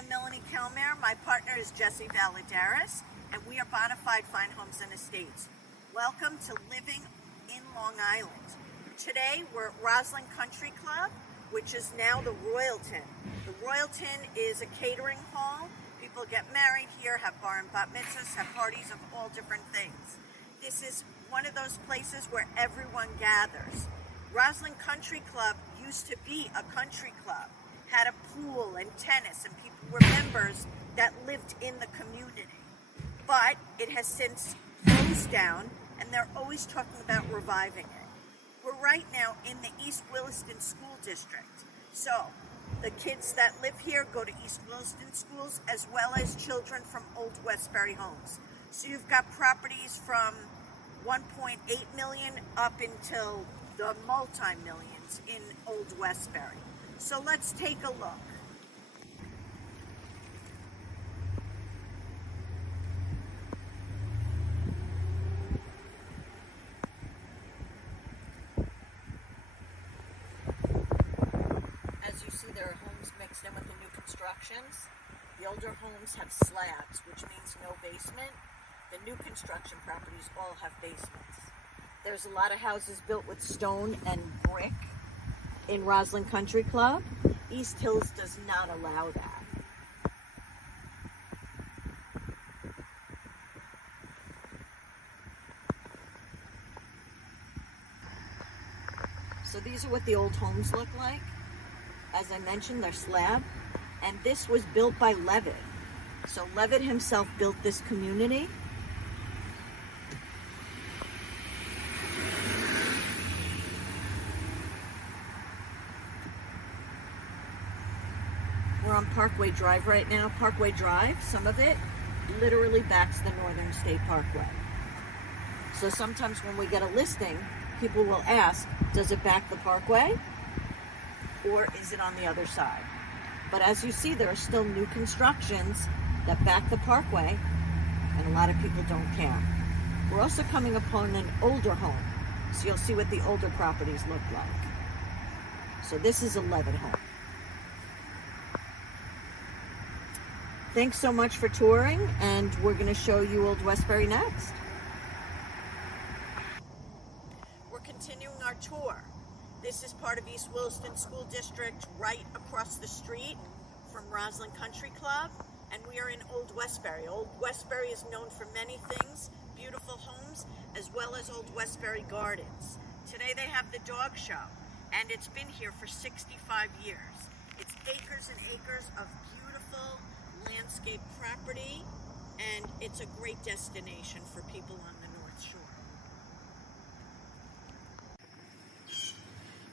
am Melanie Kelmer. My partner is Jesse Valadares, and we are Bonafide Fine Homes and Estates. Welcome to Living in Long Island. Today we're at Roslyn Country Club, which is now the Royalton. The Royalton is a catering hall. People get married here, have bar and bat mitzvahs, have parties of all different things. This is one of those places where everyone gathers. Roslyn Country Club used to be a country club, had a pool and tennis, and people were members that lived in the community. But it has since closed down, and they're always talking about reviving it. We're right now in the East Williston School District. So the kids that live here go to East Williston schools, as well as children from Old Westbury homes. So you've got properties from 1.8 million up until the multi-millions in Old Westbury. So let's take a look. As you see, there are homes mixed in with the new constructions. The older homes have slabs, which means no basement. The new construction properties all have basements. There's a lot of houses built with stone and brick in Roslyn Country Club. East Hills does not allow that. So these are what the old homes look like. As I mentioned, they're slab, and this was built by Levitt. So Levitt himself built this community. We're on Parkway Drive right now. Parkway Drive, some of it, literally backs the Northern State Parkway. So sometimes when we get a listing, people will ask, does it back the Parkway? Or is it on the other side? But as you see, there are still new constructions that back the Parkway, and a lot of people don't care. We're also coming upon an older home, so you'll see what the older properties look like. So this is a Levitt home. Thanks so much for touring, and we're going to show you Old Westbury next. We're continuing our tour. This is part of East Williston School District, right across the street from Roslyn Country Club, and we are in Old Westbury. Old Westbury is known for many things, beautiful homes, as well as Old Westbury Gardens. Today they have the dog show, and it's been here for 65 years. It's acres and acres of beautiful landscape property, and it's a great destination for people on the North Shore.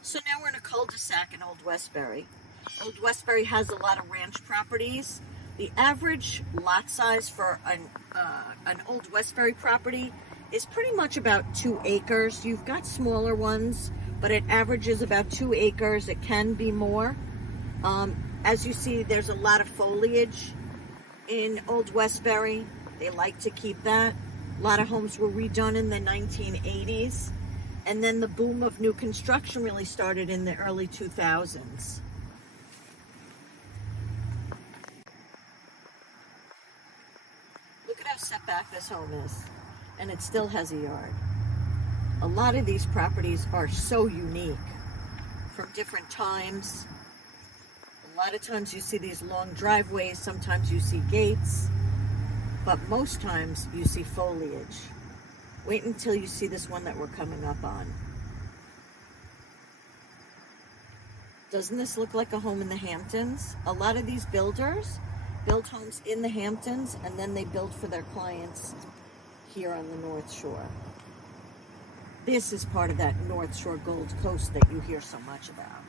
So now we're in a cul-de-sac in Old Westbury. Old Westbury has a lot of ranch properties. The average lot size for an Old Westbury property is pretty much about 2 acres. You've got smaller ones, but it averages about 2 acres. It can be more. As you see, there's a lot of foliage in Old Westbury. They like to keep that. A lot of homes were redone in the 1980s. And then the boom of new construction really started in the early 2000s. Look at how set back this home is. And it still has a yard. A lot of these properties are so unique from different times. A lot of times you see these long driveways, sometimes you see gates, but most times you see foliage. Wait until you see this one that we're coming up on. Doesn't this look like a home in the Hamptons? A lot of these builders build homes in the Hamptons, and then they build for their clients here on the North Shore. This is part of that North Shore Gold Coast that you hear so much about.